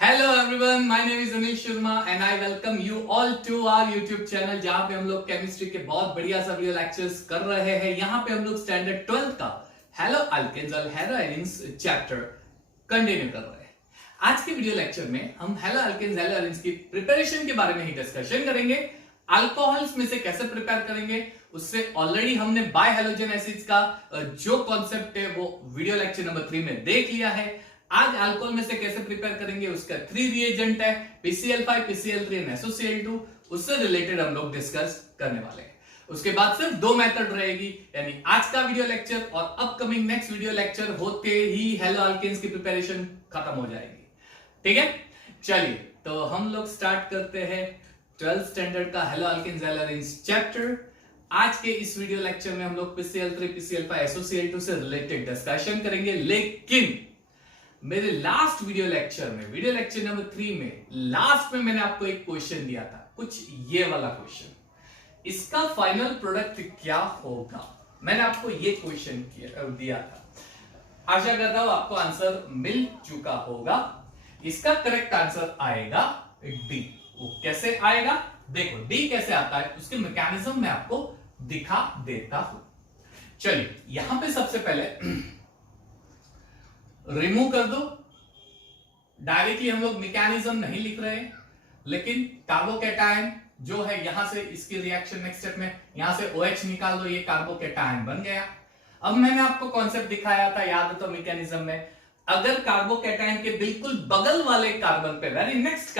Hello everyone, my name is Anil Sharma and I welcome you all to our YouTube channel जहां पे हम लोग chemistry के बहुत बढ़िया सा वीडियो लेक्चर्स कर रहे हैं। यहां पे हम लोग स्टैंडर्ड 12 का हेलो अल्केन्स और हेलो एरिन्स चैप्टर कंटिन्यू कर रहे हैं। आज के वीडियो लेक्चर में हम हेलो अल्केन्स हेलो एरिन्स की प्रिपरेशन के बारे में ही डिस्कशन करेंगे। अल्कोहल्स में से कैसे प्रिपेयर करेंगे, उससे ऑलरेडी हमने बाय हेलोजन एसिड्स का जो कॉन्सेप्ट है वो वीडियो लेक्चर नंबर 3 में देख लिया है। आज अल्कोहल में से कैसे प्रिपेयर करेंगे, उसका 3 रिएजेंट है PCl5, PCl3 एंड SOCl2, उससे रिलेटेड हम लोग डिस्कस करने वाले हैं। उसके बाद सिर्फ 2 मेथड रहेगी, यानी आज का वीडियो लेक्चर और अपकमिंग नेक्स्ट वीडियो लेक्चर होते ही हेलो अल्केन्स की प्रिपरेशन खत्म हो जाएगी। ठीक है, चलिए तो हम लोग स्टार्ट करते हैं 12th स्टैंडर्ड का haloalkanes haloarenes chapter. आज के इस वीडियो लेक्चर में हम लोग PCl3, PCl5, SOCl2 से रिलेटेड डिस्कशन करेंगे। लेकिन मेरे लास्ट वीडियो लेक्चर में, वीडियो लेक्चर नंबर 3 में लास्ट में मैंने आपको एक क्वेश्चन दिया था, कुछ ये वाला क्वेश्चन, इसका फाइनल प्रोडक्ट क्या होगा। मैंने आपको ये क्वेश्चन दिया था। आशा करता हूं आपको आंसर मिल चुका होगा। इसका करेक्ट आंसर आएगा डी। वो कैसे आएगा, देखो डी कैसे आता है, उसके मैकेनिज्म मैं आपको दिखा देता हूं। चलिए यहां पे सबसे पहले रिमूव कर दो। डायरेक्टली हम लोग मैकेनिज्म नहीं लिख रहे हैं, लेकिन कार्बोकैटायन जो है यहां से इसकी रिएक्शन नेक्स्ट स्टेप में यहां से OH निकाल दो, ये कार्बोकैटायन बन गया। अब मैंने आपको कॉन्सेप्ट दिखाया था, याद है तो मैकेनिज्म में, अगर कार्बोकैटायन के बिल्कुल बगल वाले कार्बन पे, वेरी नेक्स्ट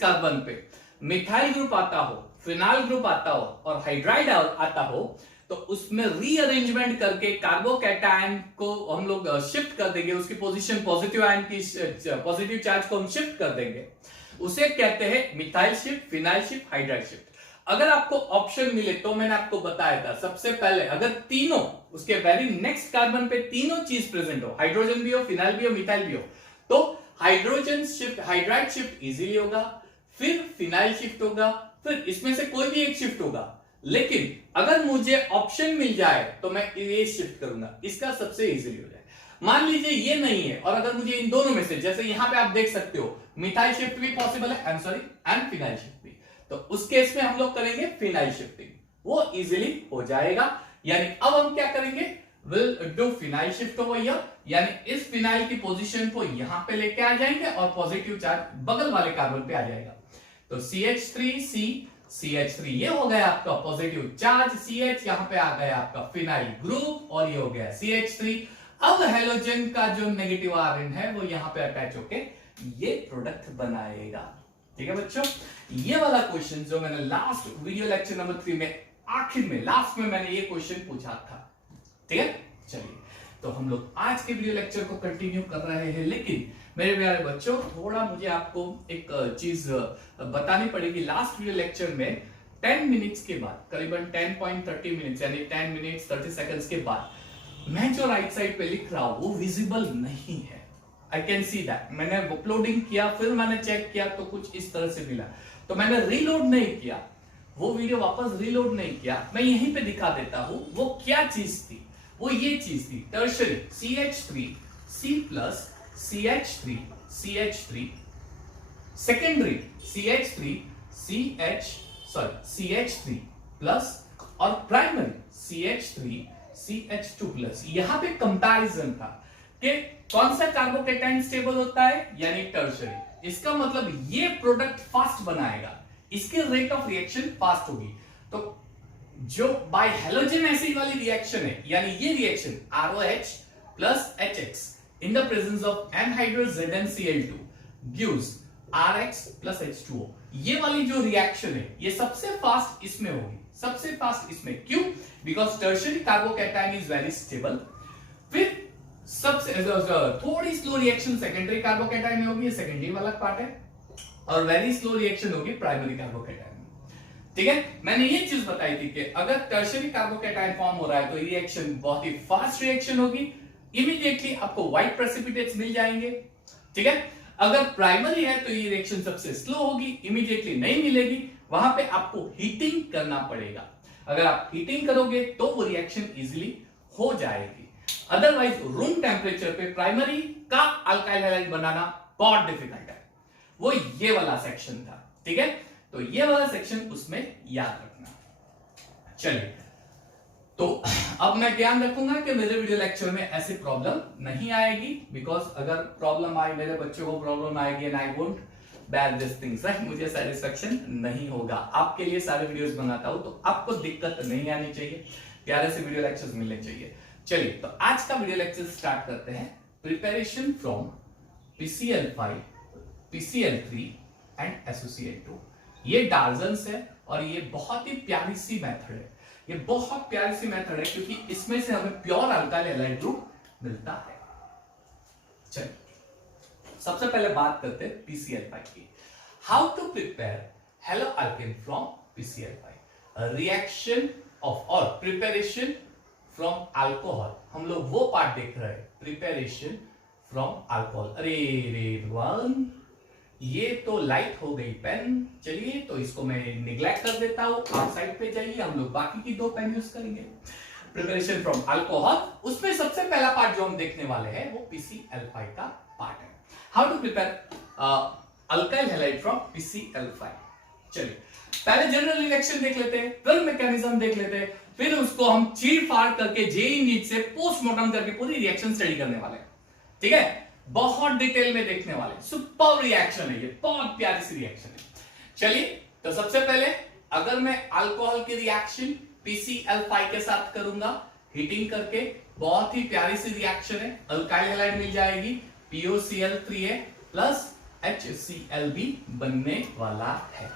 कार्बन पे मिथाइल ग्रुप आता हो, फिनाइल ग्रुप आता हो और हाइड्राइड आता हो, तो उसमें रीअरेंजमेंट करके कार्बोकैटायन को हम लोग शिफ्ट कर देंगे, उसकी पोजीशन पॉजिटिव आयन की पॉजिटिव चार्ज को हम शिफ्ट कर देंगे। उसे कहते हैं methyl shift, phenyl shift, hydride shift. अगर आपको ऑप्शन मिले तो मैंने आपको बताया था, सबसे पहले अगर तीनों उसके वेरी नेक्स्ट कार्बन पे तीनों चीज प्रेजेंट हो, हाइड्रोजन भी हो, फिनाइल भी हो, मिथाइल भी हो, तो hydrogen shift, hydride shift easily होगा, फिर फिनाइल शिफ्ट होगा, फिर इसमें से कोई भी एक शिफ्ट होगा। लेकिन अगर मुझे ऑप्शन मिल जाए तो मैं ये शिफ्ट करूंगा, इसका सबसे इजीली हो जाए। मान लीजिए ये नहीं है और अगर मुझे इन दोनों में से, जैसे यहां पे आप देख सकते हो मिथाइल शिफ्ट भी पॉसिबल है, एंड फिनाइल शिफ्ट भी, तो उस केस में हम लोग करेंगे फिनाइल शिफ्टिंग, वो इजीली हो जाएगा। यानी अब हम क्या करेंगे, will do phenyl shift over here, यानी इस फिनाइल की पोजीशन को यहां पे लेके आ जाएंगे और पॉजिटिव चार्ज बगल वाले कार्बन पे आ जाएगा। तो CH3 ये हो गया आपका पॉजिटिव चार्ज, CH यहां पे आ गया आपका फिनाइल ग्रुप और ये हो गया CH3। अब हेलोजन का जो नेगेटिव आयन है वो यहां पे अटैच होके ये प्रोडक्ट बनाएगा। ठीक है बच्चों, ये वाला क्वेश्चन जो मैंने लास्ट वीडियो लेक्चर नंबर 3 में आखिर में लास्ट में मैंने ये क्वेश्चन पूछा था। ठीक है, चलिए तो हम लोग आज के वीडियो लेक्चर को कंटिन्यू कर रहे हैं। लेकिन मेरे प्यारे बच्चों, थोड़ा मुझे आपको एक चीज बतानी पड़ेगी। लास्ट वीडियो लेक्चर में 10 मिनट्स के बाद, करीबन 10.30 मिनट्स यानी 10 मिनट्स 30 सेकंड्स के बाद मैं जो राइट साइड पे लिख रहा हूं वो विजिबल नहीं है। I can see that. मैंने अपलोडिंग किया, फिर मैंने चेक किया तो कुछ इस तरह से मिला, तो मैंने रीलोड नहीं किया, वो वीडियो वापस रीलोड नहीं किया। मैं यहीं पे दिखा देता हूं वो क्या चीज थी। वो ये चीज थी tertiary CH3 C+, CH3 secondary CH3 plus और प्राइमरी CH2 प्लस। यहां पे कंपैरिजन था कि कौन सा कार्बोकैटायन स्टेबल होता है, यानी टर्शरी। इसका मतलब ये प्रोडक्ट फास्ट बनाएगा, इसके रेट ऑफ रिएक्शन फास्ट होगी। तो जो बाय हेलोजन एसिड वाली रिएक्शन है, यानी ये reaction ROH plus HX in the presence of anhydrous ZnCl2 gives RX plus H2O, ये वाली जो रिएक्शन है ये सबसे फास्ट इसमें होगी, सबसे फास्ट इसमें। क्यों? Because tertiary carbocation is very stable. फिर सबसे थोड़ी स्लो रिएक्शन सेकेंडरी कार्बोकैटायन में होगी, ये सेकेंडरी वाला पार्ट है, और वेरी स्लो रिएक्शन होगी प्राइमरी कार्बोकैटायन में। ठीक है, मैंने ये चीज बताई थी कि अगर टर्शियरी कार्बोकैटायन फॉर्म हो रहा है तो रिएक्शन बहुत ही फास्ट रिएक्शन होगी, इमीडिएटली आपको व्हाइट प्रेसिपिटेट्स मिल जाएंगे। ठीक है, अगर प्राइमरी है तो ये रिएक्शन सबसे स्लो होगी, इमीडिएटली नहीं मिलेगी, वहां पे आपको हीटिंग करना पड़ेगा। अगर आप हीटिंग करोगे तो वो रिएक्शन इजीली हो जाएगी। अदरवाइज रूम टेम्परेचर पे प्राइमरी का अल्काइल हैलाइड बनाना बहुत डिफिकल्ट है, वो ये वाला सेक्शन था। ठीक है, तो ये वाला सेक्शन उसमें याद रखना। चलिए, तो अब मैं ध्यान रखूंगा कि मेरे वीडियो लेक्चर में ऐसी प्रॉब्लम नहीं आएगी, बिकॉज अगर प्रॉब्लम आए, मेरे बच्चों को प्रॉब्लम आएगी and I won't bear this things, right, मुझे सेटिस्फेक्शन नहीं होगा। आपके लिए सारे वीडियोस बनाता हूं तो आपको दिक्कत नहीं आनी चाहिए, प्यारे से वीडियो लेक्चर्स मिलने चाहिए। चलिए, तो आज का वीडियो लेक्चर स्टार्ट करते हैं। Preparation from PCL5, PCL3 and SOCl2। ये डार्जन्स है और ये बहुत ही प्यारी सी मेथड है, ये बहुत प्यारी सी मेथड है क्योंकि इसमें से हमें प्योर अल्काइल हैलाइड ग्रुप मिलता है। चलिए, सबसे पहले बात करते हैं PCl5 की। How to prepare haloalkane from PCl5, reaction of और प्रिपरेशन फ्रॉम अल्कोहल। हम लोग वो पार्ट देख रहे हैं, प्रिपरेशन फ्रॉम अल्कोहल। अरे रे भगवान, ये तो लाइट हो गई पेन। चलिए, तो इसको मैं निग्लेक्ट कर देता हूं, आप साइड पे जाइए, हम लोग बाकी की दो पेन यूज करेंगे। प्रिपरेशन फ्रॉम अल्कोहल, उसमें सबसे पहला पार्ट जो हम देखने वाले हैं वो PCl5 का पार्ट है। How to prepare alkyl halide from PCl5। चलिए, पहले जनरल रिएक्शन देख लेते हैं, फिर मैकेनिज्म देख लेते हैं, फिर उसको हम चीर फाड़ करके जेई नीट से पोस्टमार्टम करके पूरी रिएक्शन स्टडी करने वाले हैं। ठीक है, बहुत डिटेल में देखने वाले। सुपर रिएक्शन है ये, बहुत प्यारी सी रिएक्शन है। चलिए, तो सबसे पहले अगर मैं अल्कोहल की रिएक्शन PCl5 के साथ करूंगा, हीटिंग करके, बहुत ही प्यारी सी रिएक्शन है। अल्काइल हैलाइड मिल जाएगी, POCl3A प्लस HCl भी बनने वाला है।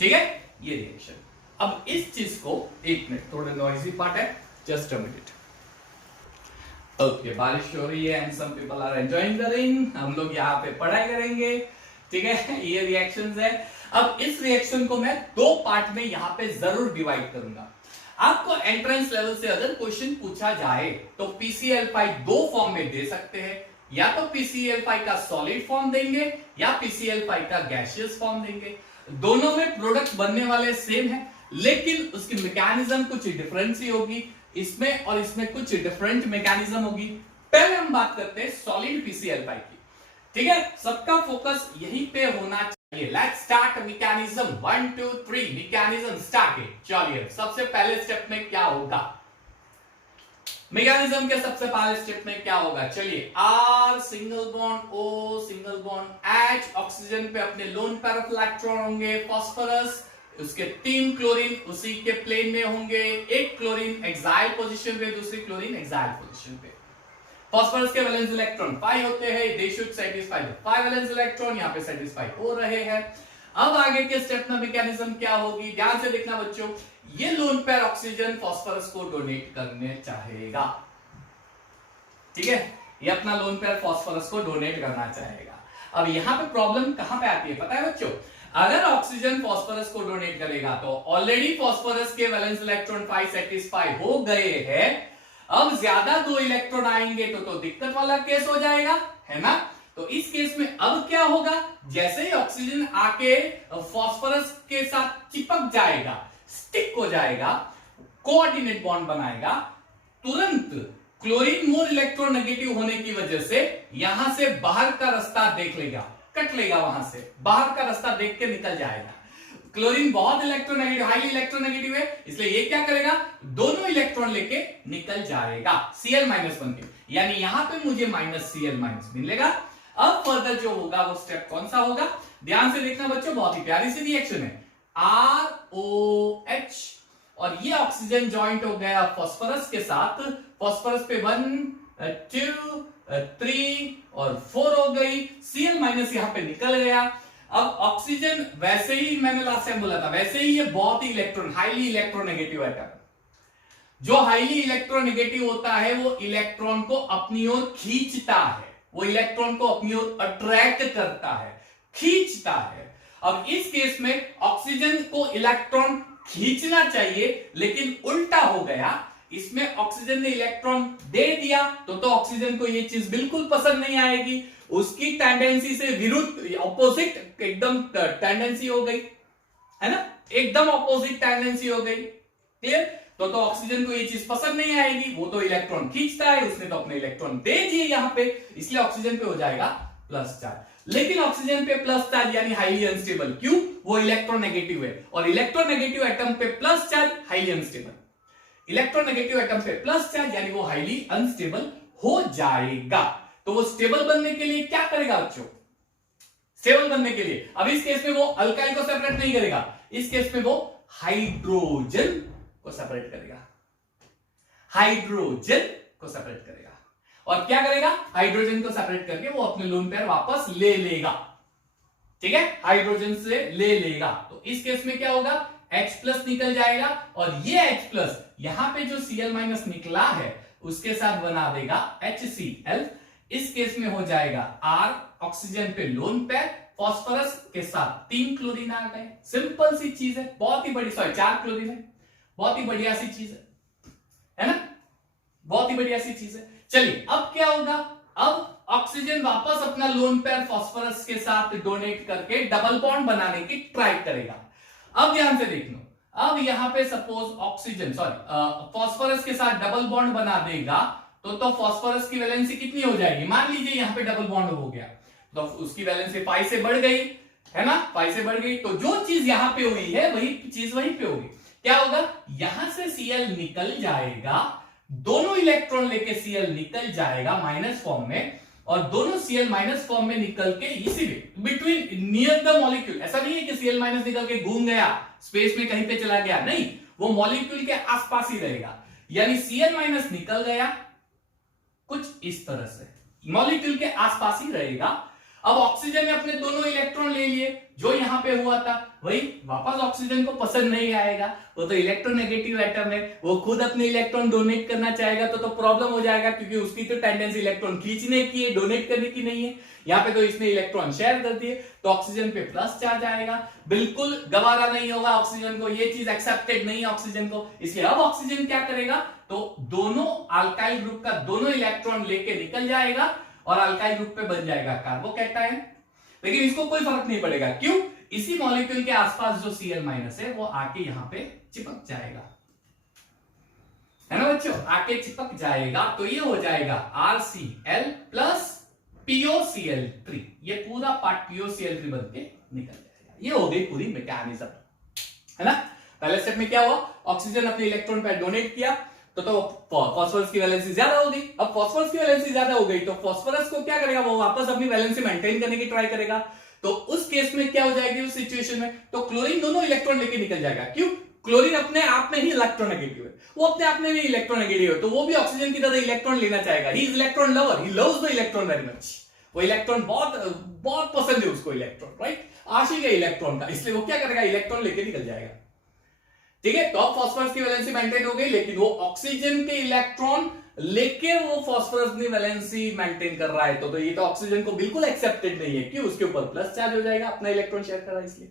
ठीक है, ये रिएक्शन। अब इस चीज को, एक मिनट, थोड़ा नॉइजी पार्ट है, जस्ट अ मिनट। ओके, बारिश हो रही है and some people are enjoying the rain. हम लोग यहाँ पे पढ़ाई करेंगे। ठीक है, ये रिएक्शंस है। अब इस रिएक्शन को मैं दो पार्ट में यहाँ पे जरूर डिवाइड करूंगा। आपको एंट्रेंस लेवल से अगर क्वेश्चन पूछा जाए तो PCl5 दो फॉर्म में दे सकते हैं, या तो PCl5 का सॉलिड फॉर्म देंगे या PCl5 का गैसियस फॉर्म देंगे। दोनों में प्रोडक्ट बनने वाले सेम है, लेकिन उसकी मैकेनिज्म कुछ डिफरेंस ही होगी। इसमें और इसमें कुछ डिफरेंट मैकेनिज्म होगी। पहले हम बात करते हैं सॉलिड PCl5 की। ठीक है, सबका फोकस यहीं पे होना चाहिए। Let's start mechanism. 1 2 3 mechanism started. चलिए, सबसे पहले स्टेप में क्या होगा, मैकेनिज्म के सबसे पहले स्टेप में क्या होगा? चलिए, R single bond O single bond H, oxygen पे अपने लोन पेयर ऑफ इलेक्ट्रॉन होंगे, फास्फोरस उसके 3 क्लोरीन उसी के प्लेन में होंगे, एक क्लोरीन एक्साइल पोजीशन पे, दूसरी क्लोरीन एक्साइल पोजीशन पे। फास्फोरस के वैलेंस इलेक्ट्रॉन 5 होते हैं, they should satisfy the 5 valence electron, यहां पे सैटिस्फाई हो रहे हैं। अब आगे के स्टेप में मैकेनिज्म क्या होगी, ध्यान से देखना बच्चों। ये लोन पेयर ऑक्सीजन फास्फोरस को डोनेट करने चाहेगा। ठीक है, ये अपना लोन पेयर फास्फोरस को डोनेट करना चाहेगा। अब यहां पे प्रॉब्लम कहां पे आती है पता है बच्चों? अगर ऑक्सीजन फास्फोरस को डोनेट करेगा तो ऑलरेडी फास्फोरस के वैलेंस इलेक्ट्रॉन 5 सेटिस्फाई हो गए हैं। अब ज्यादा 2 इलेक्ट्रॉन आएंगे तो दिक्कत वाला केस हो जाएगा, है ना? तो इस केस में अब क्या होगा, जैसे ही ऑक्सीजन आके फास्फोरस के साथ चिपक जाएगा, स्टिक हो जाएगा, कोऑर्डिनेट बॉन्ड बनाएगा, तुरंत क्लोरीन मोर इलेक्ट्रोनेगेटिव होने की वजह से यहां से बाहर का रास्ता देख लेगा, कट लेगा, वहां से बाहर का रास्ता देख के निकल जाएगा। क्लोरीन बहुत इलेक्ट्रोनेगेटिव, हाईली इलेक्ट्रोनेगेटिव है, इसलिए ये क्या करेगा, दोनों इलेक्ट्रॉन लेके निकल जाएगा Cl- बन के, यानी यहां पे मुझे -Cl- मिलेगा। अब फर्दर जो होगा वो स्टेप कौन सा होगा, ध्यान से देखना बच्चों, बहुत ही प्यारी सी रिएक्शन है। ROH और ये ऑक्सीजन ज्वाइंट हो गया फास्फोरस के साथ, फास्फोरस पे 1 2 3 और 4 हो गई, Cl- यहां पे निकल गया। अब ऑक्सीजन वैसे ही, मैंने लास्ट टाइम बोला था, वैसे ही ये बहुत ही इलेक्ट्रॉन, हाईली इलेक्ट्रोनेगेटिव एटम। जो हाईली इलेक्ट्रोनेगेटिव होता है वो इलेक्ट्रॉन को अपनी ओर खींचता है, वो इलेक्ट्रॉन को अपनी ओर अट्रैक्ट करता है, खींचता है। अब इस केस में ऑक्सीजन को इलेक्ट्रॉन खींचना चाहिए, लेकिन उल्टा हो गया। इसमें ऑक्सीजन ने इलेक्ट्रॉन दे दिया तो ऑक्सीजन को ये चीज बिल्कुल पसंद नहीं आएगी, उसकी टेंडेंसी से विरुद्ध, ऑपोजिट एकदम टेंडेंसी हो गई, है ना, एकदम ऑपोजिट टेंडेंसी हो गई। क्लियर? तो ऑक्सीजन को ये चीज पसंद नहीं आएगी, वो तो इलेक्ट्रॉन खींचता है, उसने तो अपने इलेक्ट्रॉन दे दिए यहां पे, इसलिए ऑक्सीजन पे हो जाएगा प्लस चार्ज। लेकिन ऑक्सीजन पे प्लस चार्ज यानी हाईली अनस्टेबल, क्यों? वो इलेक्ट्रोनेगेटिव है, और इलेक्ट्रोनेगेटिव एटम पे plus charge highly unstable. Electronegative atom पे प्लस चार्ज यानी वो हाईली अनस्टेबल हो जाएगा। तो वो स्टेबल बनने के लिए क्या करेगा बच्चों? स्टेबल बनने के लिए अब इस केस में वो अल्काइल को सेपरेट नहीं करेगा, इस केस में वो हाइड्रोजन को सेपरेट करेगा, हाइड्रोजन को सेपरेट करेगा। और क्या करेगा? हाइड्रोजन को सेपरेट करके वो अपने लोन पेयर वापस ले लेगा, ठीक है, हाइड्रोजन से ले लेगा। तो इस केस में क्या होगा? H+ निकल जाएगा, और ये H+ यहां पे जो Cl- निकला है उसके साथ बना देगा HCl। इस केस में हो जाएगा R, ऑक्सीजन पे लोन पेयर, फास्फोरस के साथ 3 क्लोरीन आ गए। सिंपल सी चीज है, बहुत ही बड़ी, 4 क्लोरीन है, बहुत ही बढ़िया सी चीज है ना, बहुत ही बढ़िया सी चीज है। चलिए अब क्या होगा? अब ऑक्सीजन वापस अपना लोन पेयर फास्फोरस के साथ डोनेट करके डबल बॉन्ड बनाने की ट्राई करेगा। अब ध्यान से देख लो, अब यहां पे सपोज ऑक्सीजन फास्फोरस के साथ डबल बॉन्ड बना देगा, तो फास्फोरस की वैलेंसी कितनी हो जाएगी? मान लीजिए यहां पे डबल बॉन्ड हो गया, तो उसकी वैलेंसी 5 से बढ़ गई, है ना, 5 से बढ़ गई। तो जो चीज यहां पे हुई है वही चीज वहीं पे होगी। क्या होगा? यहां से Cl निकल जाएगा, दोनों इलेक्ट्रॉन लेके Cl निकल जाएगा माइनस फॉर्म में, और दोनों Cl माइनस फॉर्म में निकल के इसीलिए बिटवीन नियर द मॉलिक्यूल, ऐसा नहीं है कि Cl माइनस निकल के घूम गया स्पेस में कहीं पे चला गया, नहीं, वो मॉलिक्यूल के आसपास ही रहेगा। यानी Cl माइनस निकल गया कुछ इस तरह से, मॉलिक्यूल के आसपास ही रहेगा। अब ऑक्सीजन ने अपने दोनों इलेक्ट्रॉन ले लिए, जो यहां पे हुआ था वही वापस ऑक्सीजन को पसंद नहीं आएगा, वो तो इलेक्ट्रोनेगेटिव एटम है, वो खुद अपने इलेक्ट्रॉन डोनेट करना चाहेगा, तो प्रॉब्लम हो जाएगा, क्योंकि उसकी तो टेंडेंसी इलेक्ट्रॉन खींचने की है, डोनेट करने की नहीं है। यहाँ पे तो इसने इलेक्ट्रॉन शेयर कर दिए, तो ऑक्सीजन पे प्लस चार्ज आएगा, बिल्कुल गवारा नहीं होगा ऑक्सीजन को, ये चीज एक्सेप्टेड नहीं है ऑक्सीजन को। इसलिए अब ऑक्सीजन क्या करेगा? तो दोनों अल्काइल ग्रुप का दोनों इलेक्ट्रॉन लेके निकल जाएगा, और अल्काइल ग्रुप पे बन जाएगा कार्बोकैटायन। लेकिन इसको कोई फर्क नहीं पड़ेगा, क्यों? इसी मॉलिक्यूल के आसपास जो Cl- है वो आके यहां पे चिपक जाएगा, है ना बच्चों, आके चिपक जाएगा। तो ये हो जाएगा RCl प्लस POCl3, ये पूरा पार्ट POCl3 बन के निकल जाएगा। ये हो गई पूरी मैकेनिज्म, है ना। पहले स्टेप में क्या हुआ? ऑक्सीजन अपने इलेक्ट्रॉन पे डोनेट किया, तो फास्फोरस की वैलेंसी ज्यादा हो गई। अब फास्फोरस की वैलेंसी ज्यादा हो गई तो फास्फोरस को क्या करेगा? वो वापस अपनी वैलेंसी मेंटेन करने की ट्राई करेगा। तो उस केस में क्या हो जाएगी उस सिचुएशन में? तो क्लोरीन दोनों इलेक्ट्रॉन लेके निकल जाएगा। क्यों? क्लोरीन अपने आप में ही इलेक्ट्रोनेगेटिव है, वो अपने आप में भी इलेक्ट्रोनेगेटिव है, तो वो भी ऑक्सीजन की तरह इलेक्ट्रॉन लेना चाहेगा। He is electron lover, he loves the electron very much. वो इलेक्ट्रॉन बहुत पसंद है उसको, इलेक्ट्रॉन, राइट, आशिक है इलेक्ट्रॉन का, इसलिए वो क्या करेगा? इलेक्ट्रॉन लेके निकल जाएगा। ठीक है, तो अब फास्फोरस की वैलेंसी मेंटेन हो गई, लेकिन वो ऑक्सीजन के इलेक्ट्रॉन लेके वो फास्फोरस की वैलेंसी मेंटेन कर रहा है, तो ये तो ऑक्सीजन को बिल्कुल एक्सेप्टेड नहीं है। क्यों? उसके ऊपर प्लस चार्ज हो जाएगा, अपना इलेक्ट्रॉन शेयर कर रहा है इसलिए।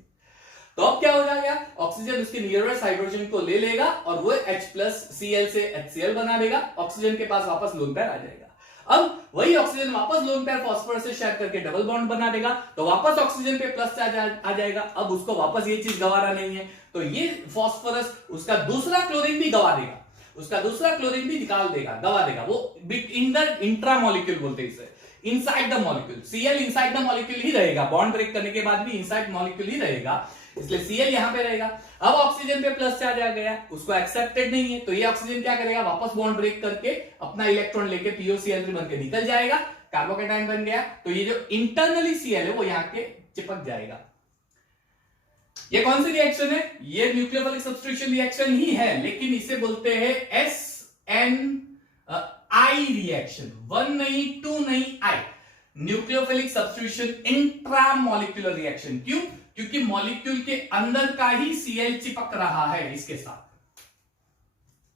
तो अब क्या हो जाएगा? ऑक्सीजन उसके नियरेस्ट हाइड्रोजन को ले लेगा और वो H+Cl से HCl बना देगा, ऑक्सीजन के पास वापस लोन पेयर आ जाएगा। अब वही ऑक्सीजन वापस लोन पेयर फास्फोरस से शेयर करके डबल बॉन्ड बना देगा, तो वापस ऑक्सीजन पे प्लस चार्ज आ जाएगा। अब उसको वापस ये चीज गवारा नहीं है, तो ये फास्फोरस उसका दूसरा क्लोरीन भी गवा देगा, उसका दूसरा क्लोरीन भी निकाल देगा, गवा देगा। वो इन द इंट्रा मॉलिक्यूल बोलते हैं इसे, inside the molecule. Cl inside the molecule ही रहेगा, बॉन्ड ब्रेक करने के बाद भी इनसाइड मॉलिक्यूल ही रहेगा, इसलिए Cl यहां पे रहेगा। अब ऑक्सीजन पे प्लस चार्ज आ गया, उसको एक्सेप्टेड नहीं है, तो ये ऑक्सीजन क्या करेगा? वापस बॉन्ड ब्रेक करके अपना इलेक्ट्रॉन लेके POCl3 बन के निकल जाएगा, कार्बोकैटायन बन गया। तो ये जो इंटरनली Cl है वो यहां के चिपक जाएगा। ये कौन सी रिएक्शन है? ये न्यूक्लियोफिलिक सब्स्टिट्यूशन रिएक्शन ही है, लेकिन इसे बोलते हैं SNI रिएक्शन। 1 नहीं, 2 नहीं, I, nucleophilic substitution intramolecular reaction. क्यों? क्योंकि मॉलिक्यूल के अंदर का ही Cl चिपक रहा है, इसके साथ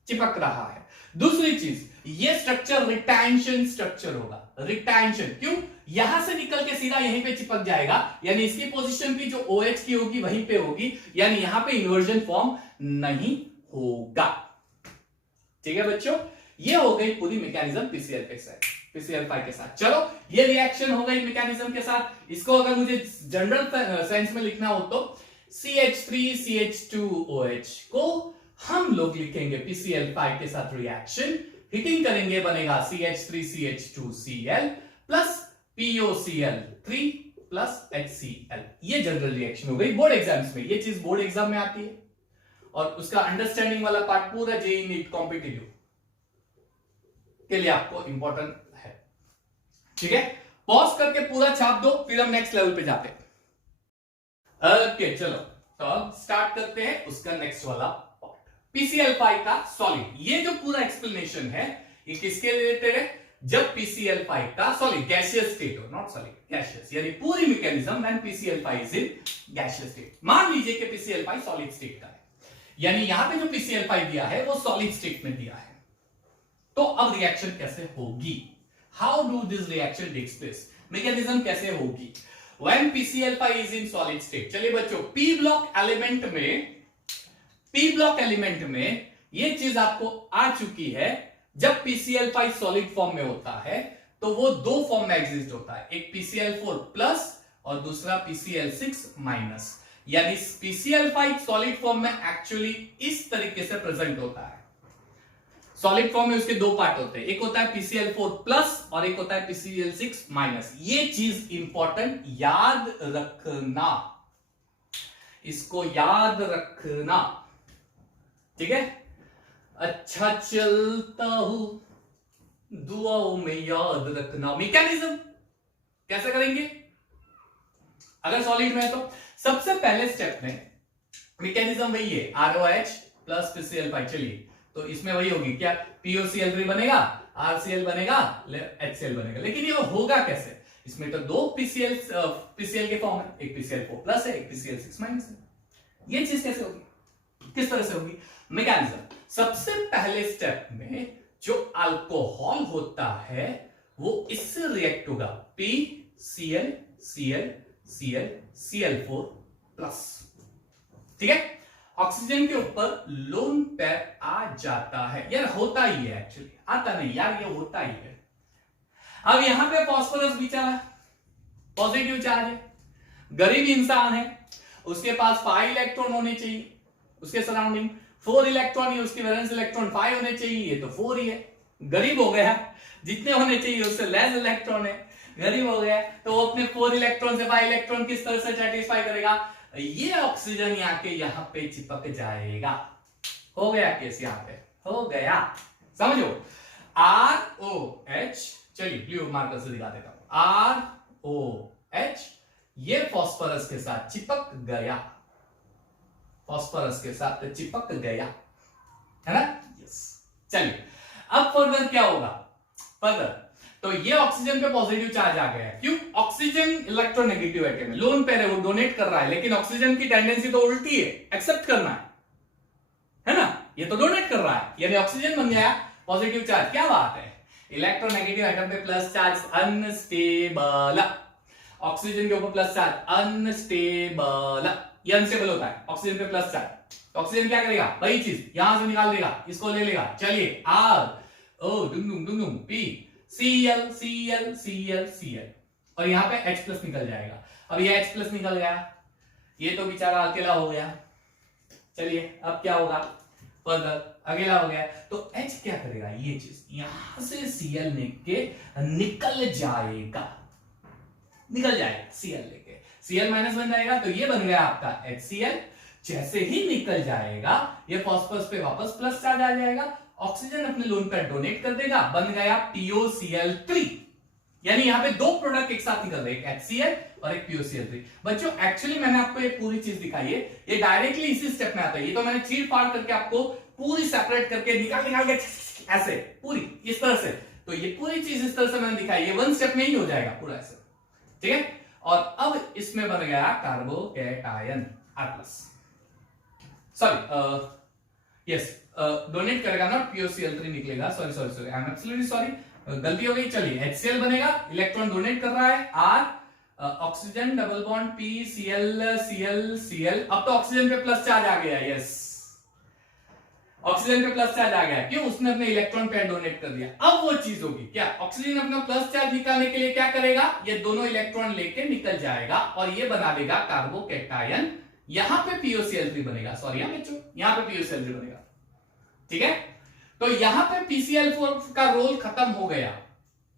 चिपक रहा है। दूसरी चीज, ये स्ट्रक्चर रिटेंशन स्ट्रक्चर होगा। रिटेंशन क्यों? यहां से निकल के सीधा यहीं पे चिपक जाएगा, यानी इसकी पोजीशन भी जो OH की होगी वहीं पे होगी, यानी यहां पे इन्वर्जन फॉर्म नहीं होगा। ठीक है बच्चों, ये हो गई पूरी मैकेनिज्म PCl5 के साथ। चलो, ये रिएक्शन हो गई मैकेनिज्म के साथ। इसको अगर मुझे जनरल सेंस में लिखना हो तो CH3CH2OH को हम लोग लिखेंगे PCl5 के साथ रिएक्शन, हीटिंग करेंगे, बनेगा CH3CH2Cl plus POCl 3 plus HCl। ये जनरल रिएक्शन हो गई बोर्ड एग्जाम्स में, ये चीज बोर्ड एग्जाम में आती है और उसका अंडरस्टैंडिंग वाला पार्ट पूरा जेईई नीट कॉम्पिटिटिव के लिए आपको इंपॉर्टेंट है। ठीक है, पॉज करके पूरा छाप दो, फिर हम नेक्स्ट लेवल पे जाते हैं। ओके चलो, तो अब स्टार्ट करते हैं उसका नेक्स्ट वाला पार्ट, PCl5 का सॉलिड। ये जो पूरा एक्सप्लेनेशन है ये किसके रिलेटेड है? जब PCl5 का सॉलिड गैसियस स्टेट हो, नॉट सॉलिड गैसियस, यानी पूरी mechanism when PCl5 is in gaseous state. मान लीजिए कि PCl5 सॉलिड स्टेट का है, यानी यहां पे जो PCl5 दिया है वो सॉलिड स्टेट में दिया है, तो अब रिएक्शन कैसे होगी? How do this reaction takes place? Mechanism कैसे होगी when PCl5 is in solid state? चलिए बच्चों, पी ब्लॉक एलिमेंट में ये चीज आपको आ चुकी है। जब PCl5 सॉलिड फॉर्म में होता है तो वो दो फॉर्म में एग्जिस्ट होता है, एक PCl4 प्लस और दूसरा PCl6 माइनस। यानी PCl5 सॉलिड फॉर्म में एक्चुअली इस तरीके से प्रेजेंट होता है। सॉलिड फॉर्म में उसके दो पार्ट होते हैं, एक होता है PCl4 प्लस और एक होता है PCl6 माइनस। ये चीज इंपॉर्टेंट, याद रखना, इसको याद रखना। ठीक है, अच्छा चलता हूं दुआओं में याद रखना। मैकेनिज्म कैसे करेंगे अगर सॉलिड में है तो? सबसे पहले स्टेप में मैकेनिज्म वही है, ROH प्लस PCl5। चलिए, तो इसमें वही होगी क्या? POCl3 बनेगा, RCl बनेगा, HCl बनेगा। लेकिन ये होगा कैसे? इसमें तो दो PCl के फॉर्म है, एक PCl4 प्लस है, एक PCl6 माइनस है। ये चीज कैसे होगी, किस तरह से होगी? मैकेनिज्म, सबसे पहले स्टेप में जो अल्कोहल होता है वो इससे रिएक्ट होगा, PCl Cl Cl Cl4 plus. ठीक है, ऑक्सीजन के ऊपर लोन पेयर आ जाता है। यार होता ही है, एक्चुअली आता नहीं यार, ये होता ही है। अब यहां पे फास्फोरस बेचारा पॉजिटिव चार्ज है, गरीब इंसान है, उसके पास 5 इलेक्ट्रॉन होने चाहिए, उसके सराउंडिंग 4 इलेक्ट्रॉन ही, उसकी वैलेंस इलेक्ट्रॉन 5 होने चाहिए, ये तो 4 ही है। गरीब हो गया, जितने होने चाहिए उससे लेस इलेक्ट्रॉन है, गरीब हो गया, तो वो अपने 4 इलेक्ट्रॉन से 5 इलेक्ट्रॉन किस तरह से सेटिस्फाई करेगा? ये ऑक्सीजन आके यहां पे चिपक जाएगा। हो गया केस, यहां पे हो गया, समझो। ROH, चलिए ब्लू मार्कर से दिखा देता हूं, ROH ये फास्फोरस के साथ चिपक गया, फास्फोरस के साथ चिपक गया, है ना? यस। चलिए, अब फर्दर क्या होगा? फर्दर तो ये ऑक्सीजन पे पॉजिटिव चार्ज आ गया है। क्यों? ऑक्सीजन इलेक्ट्रोनेगेटिव एटम है, लोन पेयर है, वो डोनेट कर रहा है, लेकिन ऑक्सीजन की टेंडेंसी तो उल्टी है, एक्सेप्ट करना है ना? ये तो डोनेट कर रहा है, यानी ऑक्सीजन बन गया पॉजिटिव चार्ज। क्या बात है, इलेक्ट्रोनेगेटिव एटम पे प्लस चार्ज, अनस्टेबल। ऑक्सीजन के ऊपर प्लस चार्ज, अनस्टेबल, ये अनस्टेबल होता है। ऑक्सीजन पे प्लस चार्ज, ऑक्सीजन क्या करेगा? वही चीज यहां से निकाल देगा, इसको ले लेगा। चलिए, R P Cl Cl Cl Cl और यहां पे H प्लस निकल जाएगा। अब ये H प्लस निकल गया, ये तो बेचारा अकेला हो गया। चलिए, अब क्या होगा? फर्दर अकेला हो गया तो H क्या करेगा? ये चीज यहां से Cl लेके निकल जाएगा, Cl लेके Cl माइनस बन जाएगा, तो ये बन गया आपका HCl। जैसे ही निकल जाएगा ये फास्फोरस पे वापस प्लस चार्ज आ जाएगा, ऑक्सीजन अपने लोन पेयर डोनेट कर देगा, बन गया POCl3। यानी यहां पे दो प्रोडक्ट एक साथ निकल रहे, एक HCl और एक POCl3। बच्चों एक्चुअली मैंने आपको ये पूरी चीज दिखाई है, ये डायरेक्टली इसी स्टेप में आता है। ये तो मैंने चीर फाड़ करके आपको पूरी सेपरेट करके निकाल के ऐसे पूरी इस तरह से, तो ये पूरी चीज इस तरह से मैंने दिखाई, ये 1 स्टेप में ही हो जाएगा पूरा ऐसे। ठीक है, और अब इसमें बन गया carbocation R+। Sorry, yes, donate करेगा ना, POCl3 निकलेगा। Sorry, I am absolutely sorry, गलती हो गई। चलिए, HCl बनेगा, इलेक्ट्रॉन डोनेट कर रहा है, R oxygen double bond P Cl। अब तो ऑक्सीजन पे प्लस चार्ज आ गया, यस, ऑक्सीजन पे प्लस चार्ज आ गया। क्यों? उसने अपने इलेक्ट्रॉन पेयर डोनेट कर दिया। अब वो चीज होगी क्या? ऑक्सीजन अपना प्लस चार्ज निकालने के लिए क्या करेगा? ये दोनों इलेक्ट्रॉन लेके निकल जाएगा और ये बना देगा कार्बोकैटायन। यहां पे POCl3 बनेगा, सॉरी बच्चों, यहां पे POCl3 बनेगा। ठीक है, तो यहां पे PCl4 का रोल खत्म हो गया,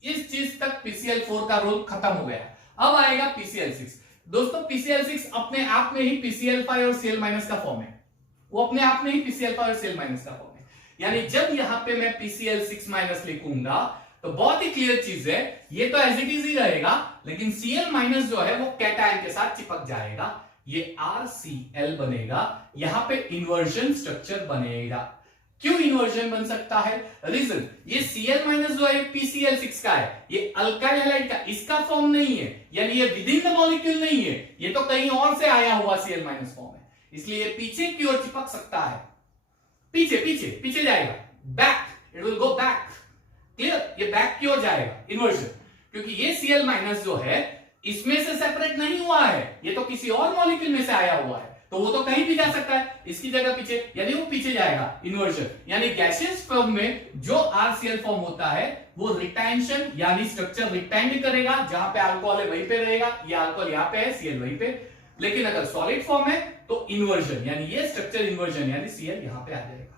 इस चीज तक PCl4 का रोल खत्म हो गया। अब आएगा PCl6। दोस्तों PCl6 अपने आप में ही PCl5 और Cl- का फॉर्म है, वो अपने आप में ही PCl5 और Cl- का फॉर्म है। यानी जब यहां पे मैं PCl6- लिखूंगा तो बहुत ही क्लियर चीज है, ये तो एज इट इज ही रहेगा, लेकिन Cl- जो है वो कैटायन के साथ चिपक जाएगा, ये RCl बनेगा, यहां पे इन्वर्जन स्ट्रक्चर बनेगा। क्यों इन्वर्जन बन सकता है? रीजन, ये Cl- जो है PCl6 का है, ये अल्काइल हैलाइड का, इसका फॉर्म नहीं है, यानी ये विद इन द मॉलिक्यूल नहीं है, ये तो कहीं और से आया हुआ Cl- फॉर्म है, इसलिए ये पीछे की ओर चिपक सकता है, पीछे पीछे पीछे जाएगा, back, it will go back, clear, ये बैक की ओर जाएगा, इन्वर्जन, क्योंकि ये Cl- जो है इसमें से सेपरेट नहीं हुआ है, ये तो किसी और मॉलिक्यूल में से आया हुआ है, तो वो तो कहीं भी जा सकता है, इसकी जगह पीछे, यानी वो पीछे जाएगा, इन्वर्जन। यानी गैसियस फॉर्म में जो RCl फॉर्म होता है वो रिटेंशन यानी स्ट्रक्चर रिटेंड करेगा, जहां पे अल्कोहल है वहीं पे रहेगा, ये अल्कोहल यहां पे है, Cl वहीं पे। लेकिन अगर सॉलिड फॉर्म है तो इन्वर्जन, यानी ये स्ट्रक्चर इन्वर्जन, यानी Cl यहां पे आ जाएगा।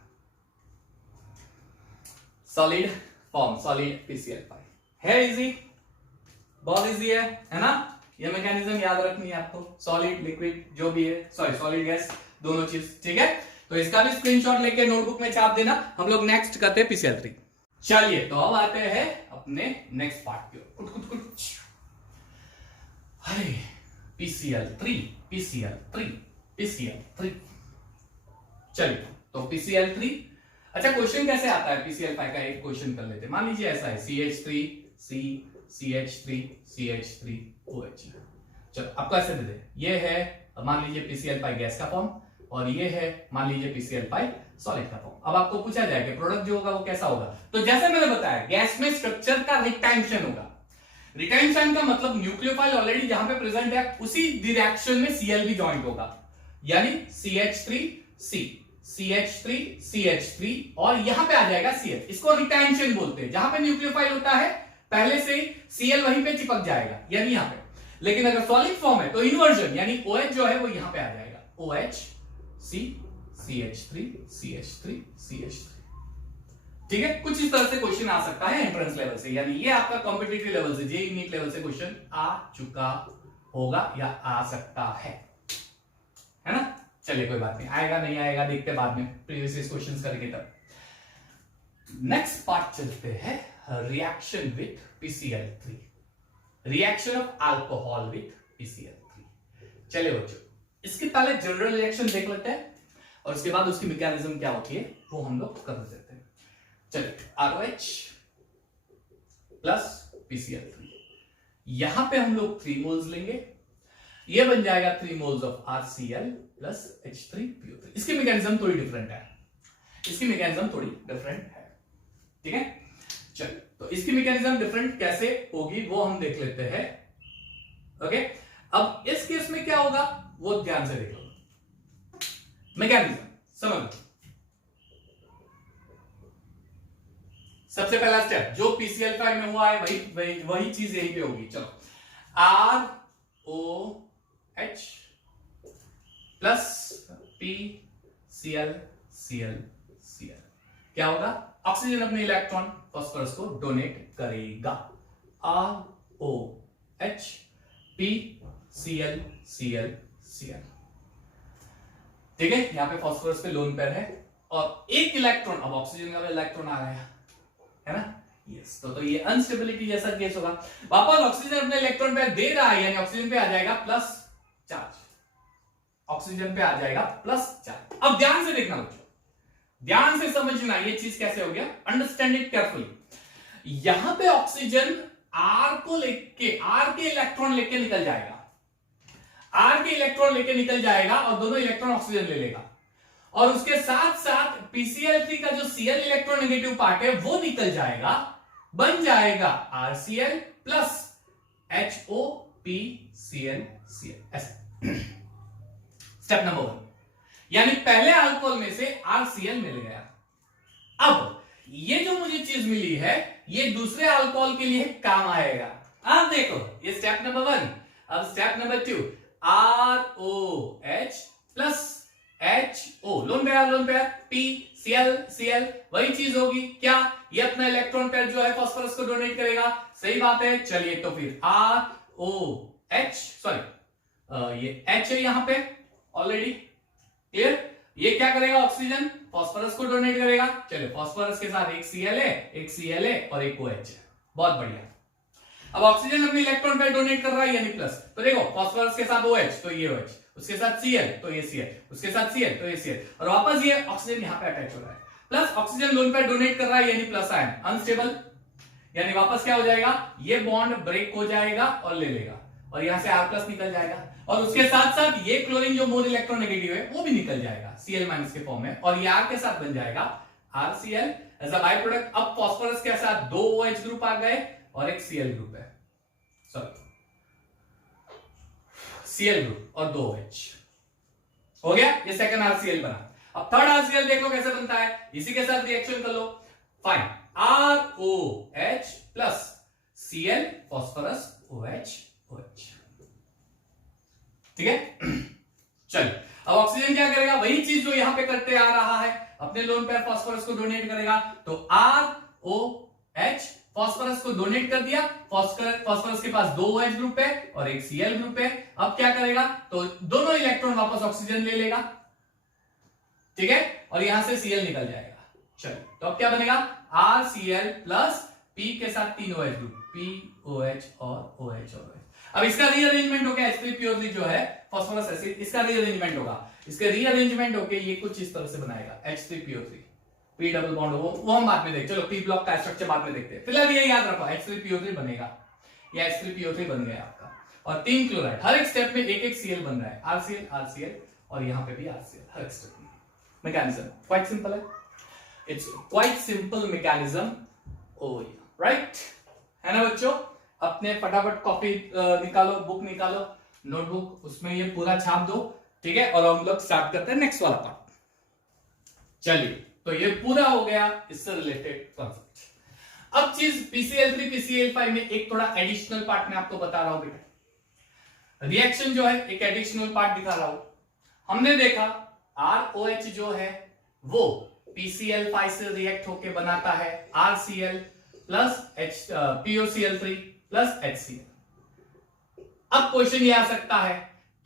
सॉलिड फॉर्म, सॉलिड PCl5 है, इजी, बहुत इजी है ना? ये मैकेनिज्म याद रखनी है आपको, सॉलिड लिक्विड जो भी है, सॉरी सॉलिड गैस, दोनों चीज, ठीक है? तो इसका भी स्क्रीनशॉट लेके नोटबुक में छाप देना। हम लोग नेक्स्ट करते हैं PCl3। चलिए तो अब आते हैं अपने नेक्स्ट पार्ट की ओर। कुट कुट कुट, अरे PCl3 PCl3 PCl3। चलिए तो PCl3, अच्छा क्वेश्चन कैसे आता है PCl5 का, एक क्वेश्चन कर लेते हैं। मान लीजिए ऐसा है CH3C CH3 CH3OH। चलो आपको ऐसे दे दे, ये है मान लीजिए PCl5 गैस का फॉर्म, और ये है मान लीजिए PCl5 सॉलिड का फॉर्म। अब आपको पूछा जाए कि प्रोडक्ट जो होगा वो कैसा होगा, तो जैसे मैंने बताया गैस में स्ट्रक्चर का रिटेंशन होगा। रिटेंशन का मतलब न्यूक्लियोफाइल ऑलरेडी जहां पे प्रेजेंट है उसी रिएक्शन में Cl भी ज्वाइंट होगा, यानी CH3C CH3 CH3 और यहां पे आ जाएगा Cl, इसको रिटेंशन बोलते हैं। जहां पे न्यूक्लियोफाइल होता है पहले से Cl वहीं पे चिपक जाएगा, यानी यहां पे। लेकिन अगर सॉलिड फॉर्म है तो इन्वर्जन, यानी OH जो है वो यहां पे आ जाएगा, OH C CH3 CH3 CH3। ठीक है, कुछ इस तरह से क्वेश्चन आ सकता है एंट्रेंस लेवल से, यानी ये आपका कॉम्पिटिटिव लेवल से, जेईई नीट लेवल से क्वेश्चन आ चुका होगा या आ सकता है ना? चलिए कोई बात नहीं, आएगा नहीं आएगा देखते बाद में, प्रीवियस क्वेश्चंस करेंगे तब। नेक्स्ट पार्ट चलते हैं, reaction with PCl3, reaction of alcohol with PCl3। चलिए बच्चों, इसके पहले जनरल रिएक्शन देख लेते हैं और उसके बाद उसकी मैकेनिज्म क्या होती है वो हम लोग कर देते हैं। चलिए, ROH प्लस PCl3, यहां पे हम लोग 3 मोल्स लेंगे, ये बन जाएगा 3 moles of RCl plus H3PO3। इसकी मैकेनिज्म थोड़ी डिफरेंट है, इसकी मैकेनिज्म थोड़ी डिफरेंट है, ठीक है? चलिए, तो इसकी मैकेनिज्म डिफरेंट कैसे होगी वो हम देख लेते हैं। ओके, अब इस केस में क्या होगा वो ध्यान से देख लो, मैकेनिज्म समझ लो। सबसे पहला स्टेप जो PCl5 में हुआ है वही चीज यहीं पे होगी। चलो, ROH plus PCl Cl Cl, क्या होगा? ऑक्सीजन अपने इलेक्ट्रॉन फास्फोरस को डोनेट करेगा, ROH PCl Cl Cl। ठीक है, यहां पे फास्फोरस पे लोन पेयर है और एक इलेक्ट्रॉन, अब ऑक्सीजन का इलेक्ट्रॉन आ गया है ना, यस। तो ये अनस्टेबिलिटी जैसा केस होगा, वापस ऑक्सीजन अपने इलेक्ट्रॉन पेयर दे रहा है, यानी ऑक्सीजन पे आ जाएगा प्लस चार्ज, ऑक्सीजन पे आ जाएगा प्लस चार्ज। अब ध्यान से देखना बच्चों, ध्यान से समझना ये चीज कैसे हो गया, अंडरस्टैंड इट केयरफुली। यहां पे ऑक्सीजन R को लेके, R के इलेक्ट्रॉन लेके निकल जाएगा, R के इलेक्ट्रॉन लेके निकल जाएगा और दोनों इलेक्ट्रॉन ऑक्सीजन ले लेगा, और उसके साथ साथ PCl3 का जो Cl इलेक्ट्रोनेगेटिव पार्ट है वो निकल जाएगा, बन जाएगा RCl plus HOPCl Cl। Step number 1, यानी पहले अल्कोहल में से RCl मिल गया। अब ये जो मुझे चीज मिली है ये दूसरे अल्कोहल के लिए काम आएगा। अब देखो, ये स्टेप नंबर 1। अब step number 2, ROH plus HO, lone pair PCl Cl, वही चीज होगी क्या? ये अपना इलेक्ट्रॉन पेयर जो है फास्फोरस को डोनेट करेगा, सही बात है। चलिए तो फिर ओ एच, सॉरी ये एच है यहां पे ऑलरेडी, क्लियर। ये क्या करेगा, ऑक्सीजन फास्फोरस को डोनेट करेगा। चलो फास्फोरस के साथ एक Cl है, एक Cl है और एक OH है, बहुत बढ़िया। अब ऑक्सीजन अपने इलेक्ट्रॉन पे डोनेट कर रहा है यानी प्लस, तो देखो फास्फोरस के साथ OH तो ये OH, उसके साथ Cl तो ये Cl, उसके साथ Cl तो ये Cl, और वापस ये ऑक्सीजन यहां पे अटैच हो रहा है। प्लस ऑक्सीजन लोन पे डोनेट कर रहा है यानी प्लस आयन, अनस्टेबल, यानी वापस क्या हो जाएगा, ये बॉन्ड ब्रेक हो जाएगा और ले लेगा, और यहां से R प्लस निकल जाएगा, और उसके साथ साथ ये क्लोरीन जो मोर इलेक्ट्रोनेगेटिव है वो भी निकल जाएगा Cl माइनस के फॉर्म में, और ये R के साथ बन जाएगा RCl as a by product. अब फास्फोरस के साथ दो OH ग्रुप आ गए और एक Cl ग्रुप है, सॉरी Cl ग्रुप और दो OH हो गया, ये सेकंड RCl बना। अब थर्ड RCl देख लो कैसे बनता है, इसी के साथ रिएक्शन कर लो, fine, ROH plus Cl phosphorus OH OH, ठीक है। चल अब ऑक्सीजन क्या करेगा, वही चीज जो यहां पे करते आ रहा है, अपने लोन पेयर फास्फोरस को डोनेट करेगा, तो ROH फास्फोरस को डोनेट कर दिया, फास्फोरस के पास दो OH ग्रुप है और एक Cl ग्रुप है। अब क्या करेगा, तो दोनों इलेक्ट्रॉन वापस ऑक्सीजन ले लेगा, ठीक है, और यहां से Cl निकल जाएगा। चलो तो अब क्या बनेगा, RCl प्लस P के साथ तीन OH ग्रुप, POH और OH और OH। अब इसका रीअरेंजमेंट होगा, H3PO3 जो है फास्फोरस एसिड, इसका रीअरेंजमेंट होगा, इसके रीअरेंजमेंट होके ये कुछ इस तरह से बनाएगा H3PO3, P डबल बॉन्ड, वो हम बाद में देख, चलो P ब्लॉक का स्ट्रक्चर बाद में देखते हैं, फिलहाल ये याद रखो H3PO3 बनेगा, ये H3PO3 बन गया आपका, और तीन क्लोराइड, हर एक स्टेप में एक एक Cl बन रहा है, RCl RCl और यहां पे भी RCl, हर एक स्टेप में। मैकेनिज्म क्वाइट सिंपल है, it's quite simple mechanism, O right, है ना बच्चों। अपने फटाफट कॉपी निकालो, बुक निकालो, नोटबुक, उसमें ये पूरा छाप दो, ठीक है, और हम लोग स्टार्ट करते हैं नेक्स्ट वाला पार्ट। चलिए तो ये पूरा हो गया इससे रिलेटेड कॉन्सेप्ट। अब चीज PCl3 PCl5 में एक थोड़ा एडिशनल पार्ट में आपको बता रहा हूं बेटा, रिएक्शन जो है एक एडिशनल पार्ट दिखा रहा हूं। हमने देखा ROH जो है वो PCl5 से रिएक्ट होके बनाता है RCl plus POCl3 plus HCl। अब क्वेश्चन ये आ सकता है,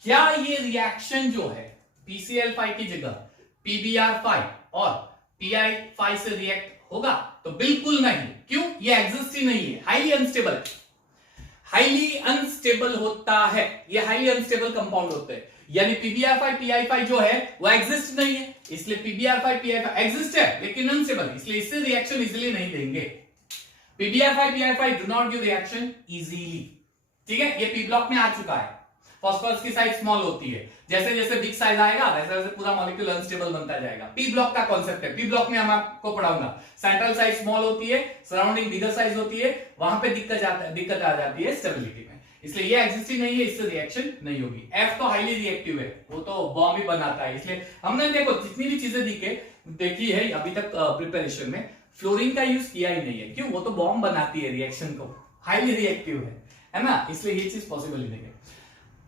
क्या ये रिएक्शन जो है PCl5 की जगह PBr5 और PI5 से रिएक्ट होगा? तो बिल्कुल नहीं। क्यों? ये एग्जिस्ट ही नहीं है, हाईली अनस्टेबल है, हाईली अनस्टेबल होता है, ये हाईली अनस्टेबल कंपाउंड होते हैं, यानी PBr5 PI5 जो है वो एग्जिस्ट नहीं है, इसलिए PBr5 PI5 एग्जिस्ट है लेकिन अनस्टेबल, इसलिए इससे रिएक्शन इजीली नहीं देंगे। PBr5 PI5 do not give reaction easily, ठीक है, ये P ब्लॉक में आ चुका है। फास्फोरस की साइज स्मॉल होती है, जैसे जैसे बिग साइज आएगा वैसे वैसे पूरा मॉलिक्यूल अनस्टेबल बनता जाएगा। P ब्लॉक का कॉन्सेप्ट है, P ब्लॉक में हम आपको पढ़ाऊंगा, सेंट्रल साइज स्मॉल होती है, सराउंडिंग बिगर साइज होती है, वहां पे दिक्कत आ जाती है स्टेबिलिटी में, इसलिए ये एग्जिस्ट ही नहीं है, इससे रिएक्शन नहीं होगी। F तो हाईली रिएक्टिव है, वो तो बॉम्ब ही बनाता है, इसलिए हमने देखो जितनी भी चीजें देखी है अभी तक प्रिपरेशन में, फ्लोरीन का यूज किया ही नहीं है। क्यों? वो तो बॉम्ब बनाती है रिएक्शन को, हाईली रिएक्टिव है ना, इसलिए ये चीज पॉसिबल ही नहीं है।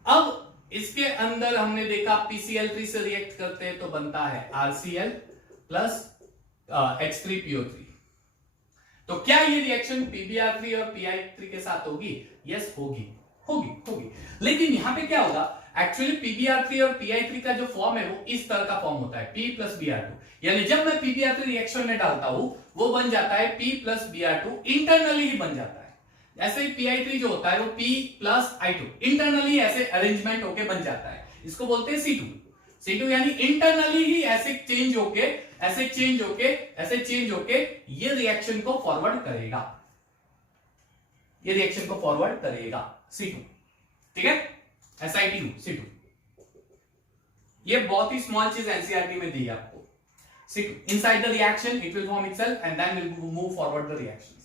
अब इसके अंदर हमने देखा PCl3 से रिएक्ट करते हैं तो बनता है RCl प्लस H3PO3। तो क्या ये रिएक्शन PBr3 और PI3 के साथ होगी? यस होगी, लेकिन यहां पे क्या होगा, एक्चुअली PBr3 और PI3 का जो फॉर्म है वो इस तरह का फॉर्म होता है, P प्लस Br2, यानी जब मैं PBr3 रिएक्शन में डालता हूं वो बन जाता है P प्लस Br2, इंटरनली ही बन जाता है। ऐसे ही PI3 जो होता है वो P प्लस I2, इंटरनली ऐसे अरेंजमेंट होके बन जाता है, इसको बोलते हैं C2 यानी इंटरनली ही ऐसे चेंज होके ये रिएक्शन को फॉरवर्ड करेगा, C2, ठीक है, SiO2 C2। ये बहुत ही स्मॉल चीज एनसीईआरटी में दी है आपको, C2 inside the reaction it will form itself and then will move forward the reactions।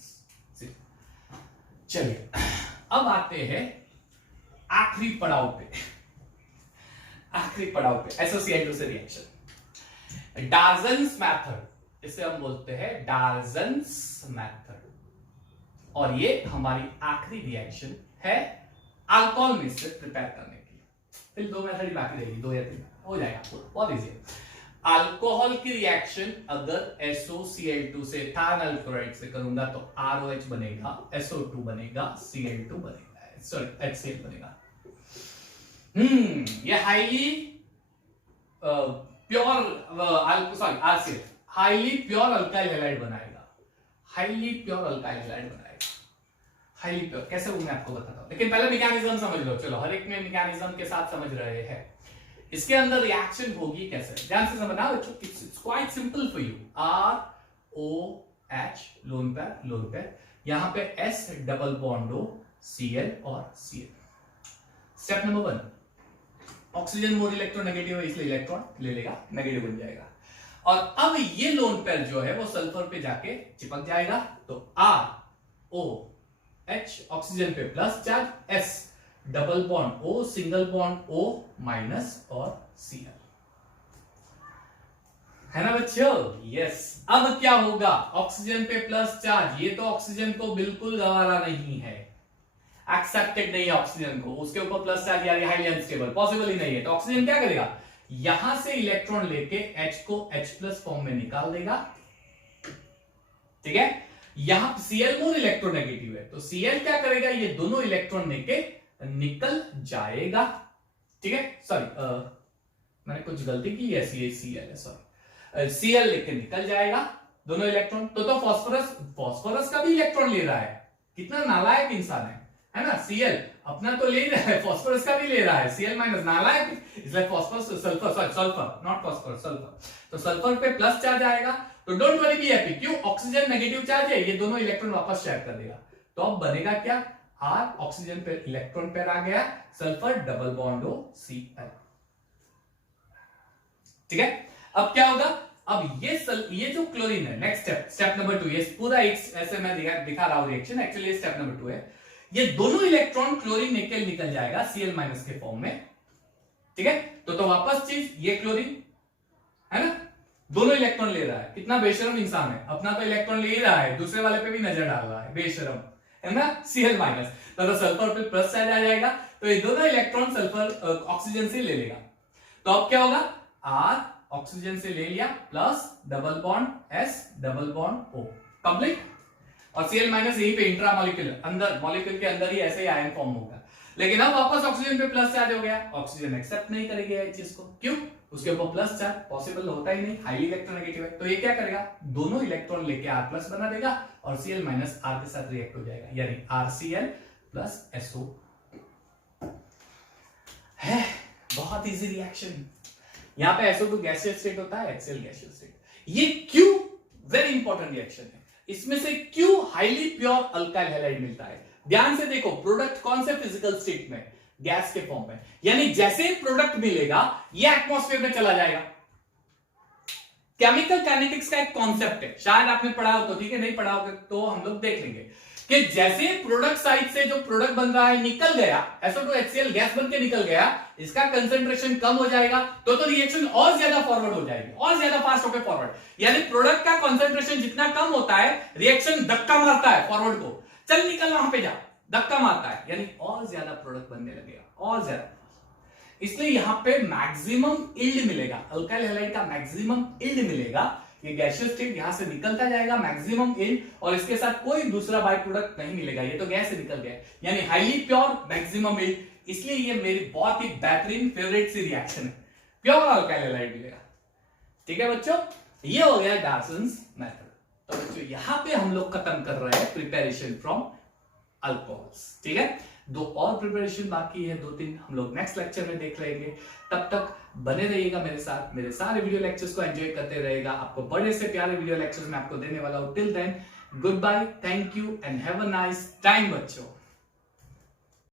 चलिए अब आते हैं आखिरी पड़ाव पे, SOCl2 से रिएक्शन, डार्जन्स मेथड, इसे हम बोलते हैं डार्जन्स मेथड, और ये हमारी आखिरी रिएक्शन है अल्कोहल मिक्सचर प्रिपेयर करने की। फिर दो मेथड ही बाकी रहेगी, 2 या 3 हो जाएगा, बहुत इजी है। अल्कोहल की रिएक्शन अगर SOCl2 से एथाइल क्लोराइड से करूंगा तो ROH बनेगा, SO2 बनेगा, Cl2 बनेगा, सॉरी HCl बनेगा। ये highly pure sorry RCl highly pure alkyl halide बनाएगा, हाईली प्योर अल्काइल हैलाइड बनाएगा। हाईली प्योर कैसे वो मैं आपको बताता हूं, लेकिन पहले मैकेनिज्म समझ लो। चलो हर एक में मैकेनिज्म के साथ समझ रहे हैं। इसके अंदर रिएक्शन होगी कैसे, ध्यान से समझना। It's quite simple for you. ROH lone pair, यहां पे S double bond O Cl और Cl। Step number 1, oxygen more electronegative है इसलिए इलेक्ट्रॉन ले लेगा, नेगेटिव बन जाएगा। और अब ये लोन पेयर जो है वो सल्फर पे जाके चिपक जाएगा, तो ROH ऑक्सीजन पे plus charge, S double bond O single bond O minus और Cl, है ना बच्चों? यस। अब क्या होगा, ऑक्सीजन पे प्लस चार्ज, ये तो ऑक्सीजन को बिल्कुल गवारा नहीं है, एक्सेप्टेड नहीं है ऑक्सीजन को, उसके ऊपर प्लस चार्ज यानी हाईली अनस्टेबल, पॉसिबल ही नहीं है। तो ऑक्सीजन क्या करेगा, यहां से इलेक्ट्रॉन लेके H को H+ फॉर्म में निकाल देगा, ठीक है। यहां Cl मोर इलेक्ट्रोनेगेटिव है, तो Cl क्या करेगा, ये दोनों इलेक्ट्रॉन लेके निकल जाएगा, ठीक है। सॉरी मैंने कुछ गलती की है, Cl है, सॉरी, Cl लेके निकल जाएगा दोनों इलेक्ट्रॉन। तो फास्फोरस का भी इलेक्ट्रॉन ले रहा है, कितना नालायक इंसान है ना। Cl अपना तो ले रहा है, फास्फोरस का भी ले रहा है, Cl माइनस, नालायक, इसलिए phosphorus sulphur, sorry sulphur not phosphorus, sulphur. तो सल्फर पे प्लस चार्ज आएगा, तो डोंट वरी बी हैप्पी, क्यों, ऑक्सीजन नेगेटिव चार्ज है, ये दोनों इलेक्ट्रॉन वापस शेयर कर देगा। तो अब बनेगा क्या, R ऑक्सीजन पे इलेक्ट्रॉन पेयर आ गया, sulphur double bond O Cl, ठीक है। अब क्या होगा, अब ये जो क्लोरीन है, नेक्स्ट स्टेप नंबर 2, ये पूरा एक ऐसे मैं दिखा रहा हूं रिएक्शन, एक्चुअली ये स्टेप नंबर 2 है। ये दोनों इलेक्ट्रॉन क्लोरीन निकल जाएगा Cl माइनस के फॉर्म में, ठीक है। तो वापस चीज, ये क्लोरीन है ना, दोनों इलेक्ट्रॉन ले रहा है, कितना बेशरम इंसान है, अपना तो इलेक्ट्रॉन ले ही रहा है, दूसरे वाले पे भी नजर डाल रहा है, बेशरम है ना। Cl माइनस, तो सल्फर पे प्लस चार्ज आ जाएगा, तो ये दोनों इलेक्ट्रॉन सल्फर ऑक्सीजन से ले लेगा। तो अब क्या होगा, R ऑक्सीजन से ले लिया, plus double bond S double bond O, complete. और Cl माइनस यहीं पे इंट्रा मॉलिक्यूलर, अंदर मॉलिक्यूल के अंदर ही ऐसे ही आयन फॉर्म होगा। लेकिन अब वापस ऑक्सीजन पे प्लस चार्ज हो गया, ऑक्सीजन एक्सेप्ट नहीं करेगी इस चीज को, क्यों, उसके ऊपर प्लस चार्ज पॉसिबल होता ही नहीं, हाईली इलेक्ट्रोनेगेटिव है। तो ये क्या करेगा, दोनों इलेक्ट्रॉन लेके R+ बना देगा और Cl माइनस R के साथ रिएक्ट हो जाएगा, यानी RCl प्लस SO है। बहुत इजी रिएक्शन। यहां पे SO2 गैसियस स्टेट होता है, HCl गैसियस स्टेट। ये क्यों वेरी इंपॉर्टेंट रिएक्शन है, इसमें से क्यों हाईली प्योर अल्काइल हैलाइड मिलता है। ध्यान से देखो, प्रोडक्ट कौन से फिजिकल स्टेट में, गैस के फॉर्म में, यानी जैसे प्रोडक्ट मिलेगा ये एटमॉस्फेयर में चला जाएगा। केमिकल काइनेटिक्स का एक कॉन्सेप्ट है, शायद आपने पढ़ा हो तो ठीक है, नहीं पढ़ा हो तो हम लोग देख लेंगे कि जैसे प्रोडक्ट साइड से जो प्रोडक्ट बन रहा है निकल गया, SO2 HCl गैस बन के निकल गया, इसका कंसंट्रेशन कम हो जाएगा, तो रिएक्शन और ज्यादा फॉरवर्ड हो जाएगी, और ज्यादा फास्ट होकर फॉरवर्ड। यानी प्रोडक्ट का कंसंट्रेशन जितना कम होता है, रिएक्शन धक्का मारता है फॉरवर्ड को, चल निकल वहां पे जा, धक्का मारता है, यानी और ज्यादा प्रोडक्ट बनने लगेगा, और ज्यादा। इसलिए यहां पे मैक्सिमम यील्ड मिलेगा, अल्काइल हैलाइड का मैक्सिमम यील्ड मिलेगा। ये गैसियस स्टेट यहां से निकलता जाएगा, मैक्सिमम यील्ड, और इसके साथ कोई दूसरा बाई प्रोडक्ट नहीं मिलेगा, ये तो गैस से निकल गया, यानी हाईली प्योर मैक्सिमम यील्ड। इसलिए ये मेरी बहुत ही बेहतरीन फेवरेट सी रिएक्शन है, प्योर अल्काइल हैलाइड मिलेगा, ठीक है बच्चों। ये हो गया डार्सन्स मेथड। तो बच्चों यहां पे हम लोग खत्म कर रहे हैं प्रिपरेशन फ्रॉम अल्कोहल्स, ठीक है। 2 और प्रिपरेशन बाकी है, 2-3 हम लोग नेक्स्ट लेक्चर में देख लेंगे। तब तक बने रहिएगा मेरे साथ, मेरे सारे वीडियो लेक्चर्स को एंजॉय करते रहेगा। आपको बड़े से प्यारे वीडियो लेक्चर्स में आपको देने वाला हूं। Till then good bye, thank you and have a nice time बच्चों।